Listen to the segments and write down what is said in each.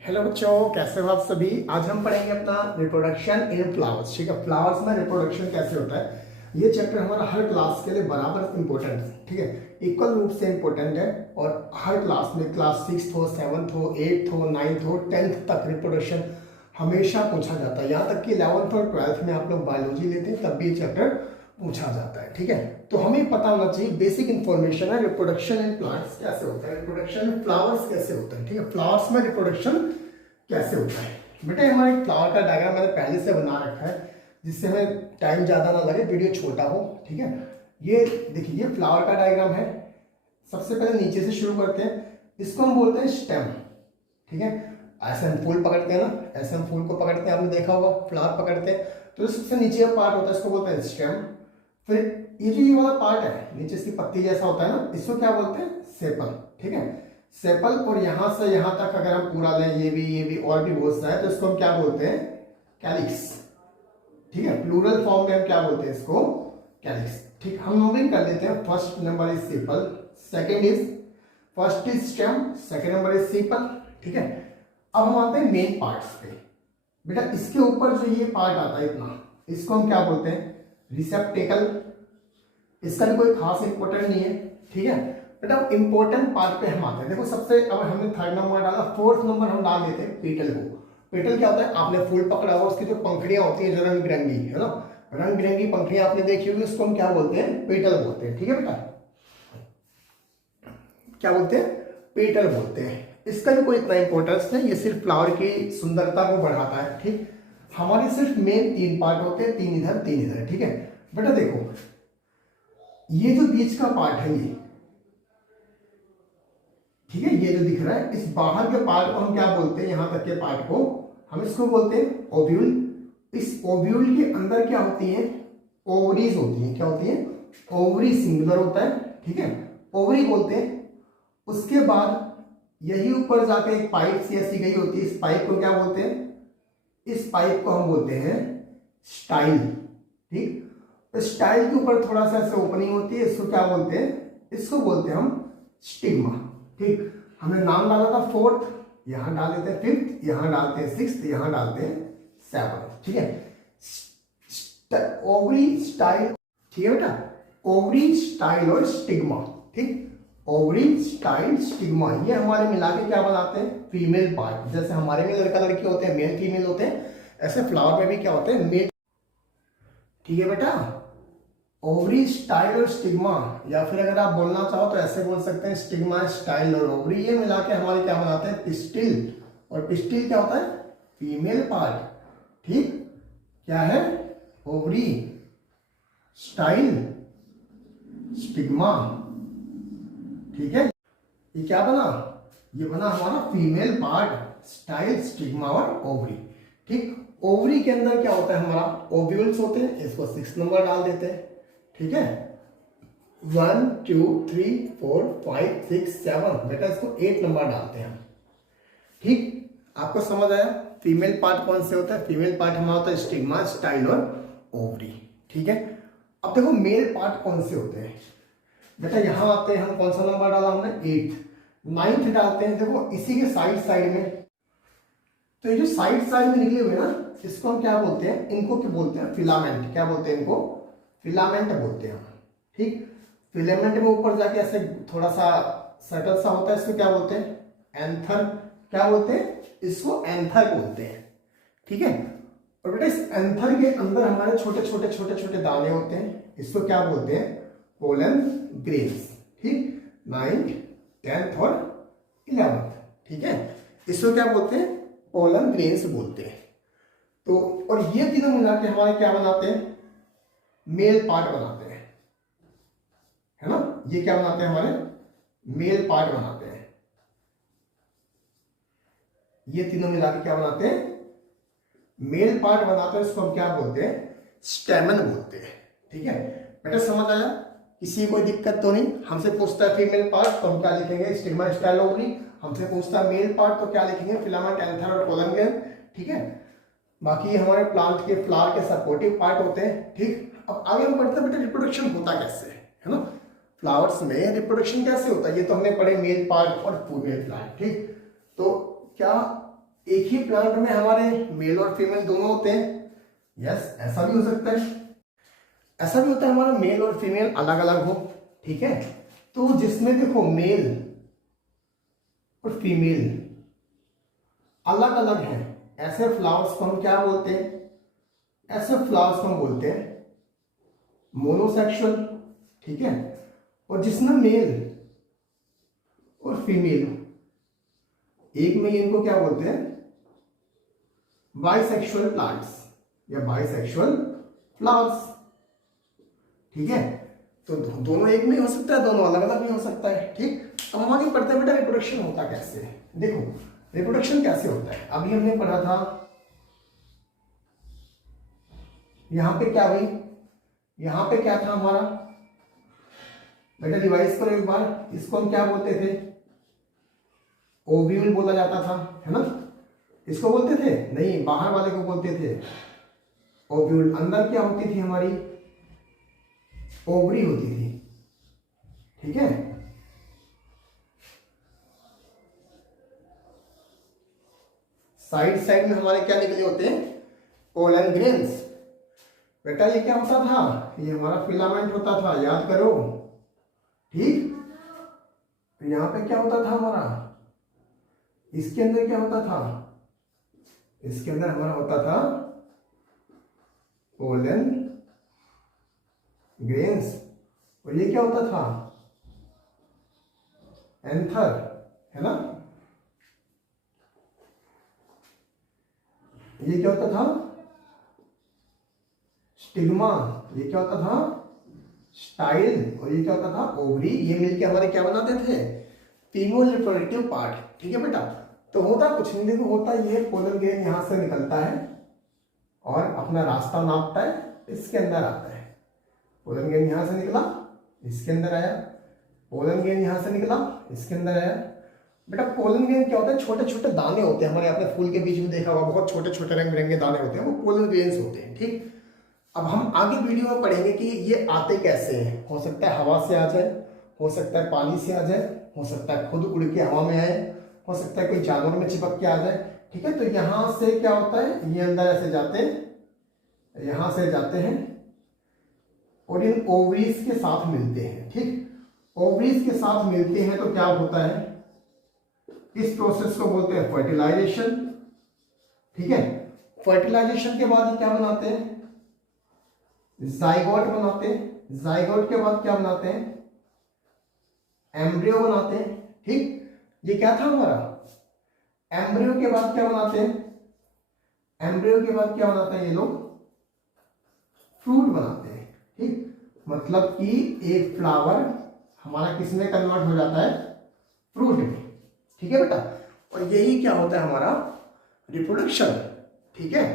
Hello बच्चों, कैसे हो आप सभी। आज हम पढ़ेंगे अपना रिप्रोडक्शन इन फ्लावर्स। ठीक है, फ्लावर्स में रिप्रोडक्शन कैसे होता है। ये चैप्टर हमारा हर क्लास के लिए बराबर इंपॉर्टेंट है। ठीक है, इक्वल रूप से इंपॉर्टेंट है। और हर क्लास में, क्लास 6 हो, 7th हो, 8th हो, 9th हो, 10th तक रिप्रोडक्शन हमेशा पूछा जाता है। यहाँ तक कि 11th और 12th में आप लोग बायोलॉजी लेते हैं तब भी ये चैप्टर पूछा जाता है। ठीक है, तो हमें पता होना चाहिए बेसिक इन्फॉर्मेशन है रिप्रोडक्शन इन प्लांट्स कैसे होता है, रिप्रोडक्शन इन फ्लावर्स कैसे होता है। ठीक है, फ्लावर्स में रिप्रोडक्शन कैसे होता है। बेटा हमारे एक फ्लावर का डायग्राम मैंने पहले से बना रखा है जिससे हमें टाइम ज़्यादा ना लगे, वीडियो छोटा हो। ठीक है, ये देखिए, ये फ्लावर का डायग्राम है। सबसे पहले नीचे से शुरू करते हैं, इसको हम बोलते हैं स्टेम। ठीक है, ऐसे हम फूल पकड़ते हैं ना, ऐसे हम फूल को पकड़ते हैं, आपने देखा होगा फ्लावर पकड़ते हैं, तो सबसे नीचे का पार्ट होता है इसको बोलते हैं स्टेम। फिर ये जो ये वाला पार्ट है नीचे इसकी पत्ती जैसा होता है ना, इसको क्या बोलते हैं, सेपल। ठीक है, सेपल। और यहां से यहां तक अगर हम पूरा लें, ये भी और भी बहुत सा है, तो इसको हम क्या बोलते हैं, कैलिक्स। ठीक है, प्लूरल फॉर्म में हम क्या बोलते हैं इसको, कैलिक्स। ठीक, हम मूविंग कर लेते हैं। First number is sepal, second is, first is stem, second number is sepal. ठीक है, अब हम आते हैं मेन पार्ट्स पे। बेटा इसके ऊपर जो ये पार्ट आता है इतना, इसको हम क्या बोलते हैं, रिसेप्टेकल। इसका भी कोई खास इंपॉर्टेंट नहीं है। ठीक है, बेटा इंपॉर्टेंट पार्ट पे हम आते हैं। देखो सबसे, अब हमने थर्ड नंबर डाला, फोर्थ नंबर हम डाल देते हैं पेटल को। पेटल क्या होता है, आपने फूल पकड़ा हुआ, उसकी जो पंखड़ियां होती है जो रंग बिरंगी है ना, रंग बिरंगी पंखड़ियां आपने देखी होगी, उसको हम क्या बोलते हैं, पेटल बोलते हैं। ठीक है बेटा, क्या बोलते हैं, पेटल बोलते हैं। इसका भी कोई इतना इंपॉर्टेंस नहीं, ये सिर्फ फ्लावर की सुंदरता को बढ़ाता है। ठीक, हमारे सिर्फ मेन 3 पार्ट होते हैं, 3 इधर 3 इधर। ठीक है बेटा, देखो ये जो बीच का पार्ट है ये, ठीक है, ये जो दिख रहा है, इस बाहर के पार्ट को हम क्या बोलते हैं, यहां तक के पार्ट को हम इसको बोलते हैं ओव्यूल। इस ओव्यूल के अंदर क्या होती है, ओवरीज होती है। क्या होती है, ओवरी सिंगुलर होता है। ठीक है, ओवरी बोलते हैं। उसके बाद यही ऊपर जाकर एक पाइप सी ऐसी गई होती है, इस पाइप को क्या बोलते हैं, इस पाइप को हम बोलते हैं स्टाइल। ठीक, स्टाइल के ऊपर थोड़ा सा ऐसे ओपनिंग होती है, इसको क्या बोलते हैं, इसको बोलते हैं हम स्टिग्मा। ठीक, हमने नाम डाला था फोर्थ, यहां डाल देते हैं फिफ्थ, यहां डालते हैं सिक्स्थ, यहां डालते हैं सेवंथ। ठीक है, ओवरी स्टाइल। ठीक है बेटा, ओवरी स्टाइल और स्टिग्मा। ठीक, ओवरी स्टाइल स्टिग्मा, ये हमारे मिला के क्या बनाते हैं, फीमेल पार्ट। जैसे हमारे में लड़का लड़की होते हैं, मेल फीमेल होते हैं, ऐसे फ्लावर में भी क्या होते हैं, मेल। ठीक है बेटा, ओवरी स्टाइल और स्टिग्मा, या फिर अगर आप बोलना चाहो तो ऐसे बोल सकते हैं, स्टिग्मा स्टाइल और ओवरी, ये मिला के हमारे क्या बनाते हैं, पिस्टिल। और पिस्टिल क्या होता है, फीमेल पार्ट। ठीक, क्या है, ओवरी स्टाइल स्टिग्मा। ठीक है, ये क्या बना, ये बना हमारा फीमेल पार्ट, स्टाइल स्टिग्मा और ओवरी। ठीक, ओवरी के अंदर क्या होता है, हमारा ओव्यूल्स होते हैं, इसको 6 नंबर डाल देते हैं। ठीक है, 1 2 3 4 5 6 7, बेटा इसको 8 नंबर डालते हैं हम। ठीक, आपको समझ आया फीमेल पार्ट कौन से होता है, फीमेल पार्ट हमारा होता है स्टिग्मा, स्टाइल और ओवरी। ठीक है, अब देखो मेल पार्ट कौन से होते हैं। बेटा यहां आते हैं हम, कौन सा नंबर डाला हमने, 8th, 9th डालते हैं। देखो इसी के साइड में, तो ये जो साइड में निकले हुए ना, इसको हम क्या बोलते हैं, इनको क्या बोलते हैं, फिलामेंट। क्या बोलते हैं इनको, फिलामेंट बोलते हैं हम। ठीक, फिलामेंट में ऊपर जाके ऐसे थोड़ा सा सर्कल सा होता है, इसको क्या बोलते हैं, एंथर। क्या बोलते हैं, इसको एंथर बोलते हैं। ठीक है, और बेटा इस एंथर के अंदर हमारे छोटे छोटे दाने होते हैं, इसको क्या बोलते हैं, पोलन ग्रेन्स। ठीक, 9th 10th और 11th। ठीक है, इसको क्या बोलते हैं, पोलन ग्रेन्स बोलते हैं। तो और ये तीनों मिला के हमारे क्या बनाते हैं, मेल पार्ट बनाते हैं, है ना। ये क्या बनाते हैं, हमारे मेल पार्ट बनाते हैं। ये तीनों मिला के क्या बनाते हैं, मेल पार्ट बनाते हैं, इसको हम क्या बोलते हैं, स्टेमन बोलते हैं। ठीक है बेटा, समझ आया, किसी कोई दिक्कत तो नहीं। हमसे पूछता है फीमेल पार्ट तो हम क्या लिखेंगे, स्टिग्मा स्टाइल ओवरी। हमसे पूछता है मेल पार्ट तो क्या लिखेंगे, फिलामेंट एंथर और पोलन ग्रेन। ठीक है, बाकी हमारे प्लांट के फ्लावर के सपोर्टिव पार्ट होते हैं। ठीक, अब आगे हम पढ़ते हैं बेटा रिप्रोडक्शन होता कैसे है ना, फ्लावर्स में रिप्रोडक्शन कैसे होता है। ये तो हमने पढ़े मेल पार्ट और फीमेल प्लांट। ठीक, तो क्या एक ही प्लांट में हमारे मेल और फीमेल दोनों होते हैं? यस, ऐसा भी हो सकता है। ऐसा भी होता है हमारा मेल और फीमेल अलग अलग हो, ठीक है। तो जिसमें देखो मेल और फीमेल अलग अलग हैं, ऐसे फ्लावर्स को हम क्या बोलते हैं? ऐसे फ्लावर्स को हम बोलते हैं मोनोसेक्सुअल, ठीक है। और जिसमें मेल और फीमेल एक में ही, इनको क्या बोलते हैं? बाइसेक्सुअल प्लांट्स या बाइसेक्सुअल फ्लावर्स, ठीक है। तो दोनों एक में ही हो सकता है, दोनों अलग अलग भी हो सकता है, ठीक। अब हम आगे पढ़ते हैं बेटा रिप्रोडक्शन होता कैसे है। देखो रिप्रोडक्शन कैसे होता है, अभी हमने पढ़ा था यहां पे क्या भाई, यहां पे क्या था हमारा बेटा, रिवाइज करो एक बार, इसको हम क्या बोलते थे? ओव्यूल बोला जाता था, है ना। इसको बोलते थे नहीं, बाहर वाले को बोलते थे ओव्यूल। अंदर क्या होती थी हमारी? ओवरी होती थी, ठीक है। साइड साइड में हमारे क्या निकले होते हैं? Pollen grains. बेटा ये क्या होता था? ये हमारा फिलामेंट होता था, याद करो, ठीक। तो यहां पे क्या होता था हमारा? इसके अंदर क्या होता था? इसके अंदर हमारा होता था पोलन ग्रेन्स। और ये क्या होता था? एंथर, है ना। ये क्या होता था? स्टिग्मा। ये क्या होता था? स्टाइल। और ये क्या होता था? ओवरी। ये मिलके हमारे क्या बनाते थे? फीमेल रिप्रोडक्टिव पार्ट, ठीक है बेटा। तो होता कुछ नहीं, देखो होता ये, पोलन ग्रेन यहां से निकलता है और अपना रास्ता नापता है, इसके अंदर आता है। पोलन ग्रेन यहां से निकला, इसके अंदर आया। पोलन ग्रेन यहां से निकला, इसके अंदर आया। बेटा पोलन ग्रेन क्या होता है? छोटे छोटे दाने होते हैं, हमारे आपने फूल के बीच में देखा होगा, बहुत छोटे छोटे रंग बिरंगे दाने होते हैं, वो पोलन ग्रेन्स होते हैं, ठीक। अब हम आगे वीडियो में पढ़ेंगे कि ये आते कैसे हैं। हो सकता है हवा से आ जाए, हो सकता है पानी से आ जाए, हो सकता है खुद उड़ के हवा में आए, हो सकता है कोई जानवर में चिपक के आ जाए, ठीक है। तो यहां से क्या होता है? ये अंदर ऐसे जाते हैं, यहां से जाते हैं और इन ओवरीज के साथ मिलते हैं, ठीक। ओवरीज के साथ मिलते हैं तो क्या होता है? इस प्रोसेस को बोलते हैं फर्टिलाइजेशन, ठीक है। फर्टिलाइजेशन के बाद क्या बनाते हैं? जाइगोट बनाते हैं। जाइगोट के बाद क्या बनाते हैं? एम्ब्रियो बनाते हैं, ठीक। ये क्या था हमारा? एम्ब्रियो के बाद क्या बनाते हैं? एम्ब्रियो के बाद क्या बनाते हैं ये लोग? फ्रूट बनाते हैं, ठीक। मतलब कि एक फ्लावर हमारा किस में कन्वर्ट हो जाता है? फ्रूट में, ठीक है बेटा। और यही क्या होता है हमारा? रिप्रोडक्शन, ठीक है।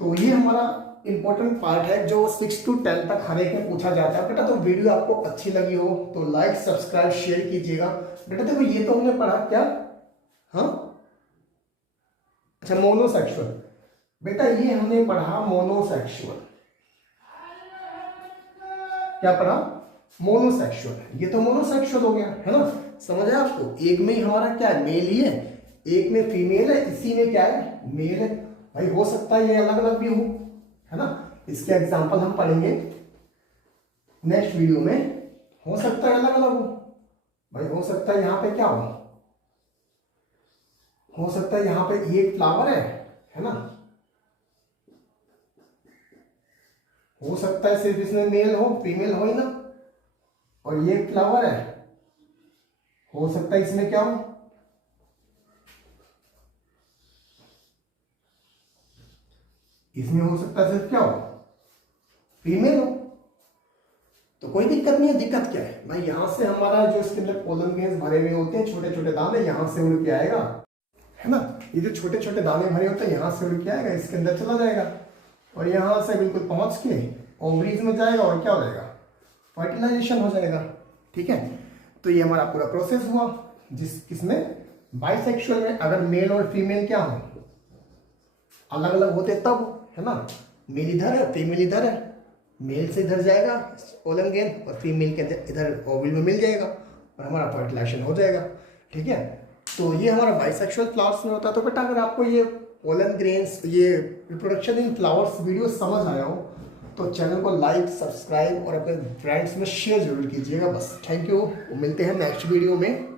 तो ये हमारा इंपॉर्टेंट पार्ट है जो 6 to 10 तक हर एक में पूछा जाता है बेटा। तो वीडियो आपको अच्छी लगी हो तो लाइक सब्सक्राइब शेयर कीजिएगा बेटा। देखो ये तो हमने पढ़ा क्या, हाँ अच्छा, मोनोसेक्सुअल। बेटा ये हमने पढ़ा मोनोसेक्सुअल, क्या पढ़ा? मोनोसेक्सुअल। ये तो मोनोसेक्सुअल हो गया, है ना। समझ आया आपको? एक में ही हमारा क्या है? मेल ही है, एक में फीमेल है, इसी में क्या है? मेल है। भाई हो सकता है ये अलग अलग भी हो, है ना। इसके एग्जाम्पल हम पढ़ेंगे नेक्स्ट वीडियो में। हो सकता है अलग अलग हो भाई, हो सकता है यहां पे क्या हो सकता है यहां पे एक फ्लावर है ना। हो सकता है सिर्फ इसमें मेल हो, फीमेल हो ही ना। और ये फ्लावर है, हो सकता है इसमें क्या हो? इसमें हो सकता है सिर्फ क्या हो? फीमेल हो। तो कोई दिक्कत नहीं है। दिक्कत क्या है भाई? यहां से हमारा जो इसके अंदर पोलन ग्रेन्स भरे हुए होते हैं, छोटे छोटे दाने, यहां से उड़ के आएगा, है ना। ये जो छोटे छोटे दाने भरे होते हैं यहां से उड़ के आएगा, इसके अंदर चला जाएगा और यहां से बिल्कुल पहुंच के ओवरीज में जाएगा और क्या हो जाएगा? फर्टिलाइजेशन हो जाएगा, ठीक है। तो ये हमारा पूरा प्रोसेस हुआ। किसमें? बाइसेक्सुअल में अगर मेल और फीमेल क्या हो? अलग अलग होते तब, है ना। मेल इधर है, फीमेल इधर है, मेल से इधर जाएगा पोलन ग्रेन और फीमेल के इधर ओवरी में मिल जाएगा और हमारा फर्टिलाइजेशन हो जाएगा, ठीक है। तो ये हमारा बाइसेक्सुअल फ्लावर्स में होता है। तो बेटा अगर आपको ये पोलन ग्रेन्स, ये रिप्रोडक्शन इन फ्लावर्स वीडियो समझ आया हो तो चैनल को लाइक, सब्सक्राइब और अपने फ्रेंड्स में शेयर जरूर कीजिएगा। बस थैंक यू, मिलते हैं नेक्स्ट वीडियो में।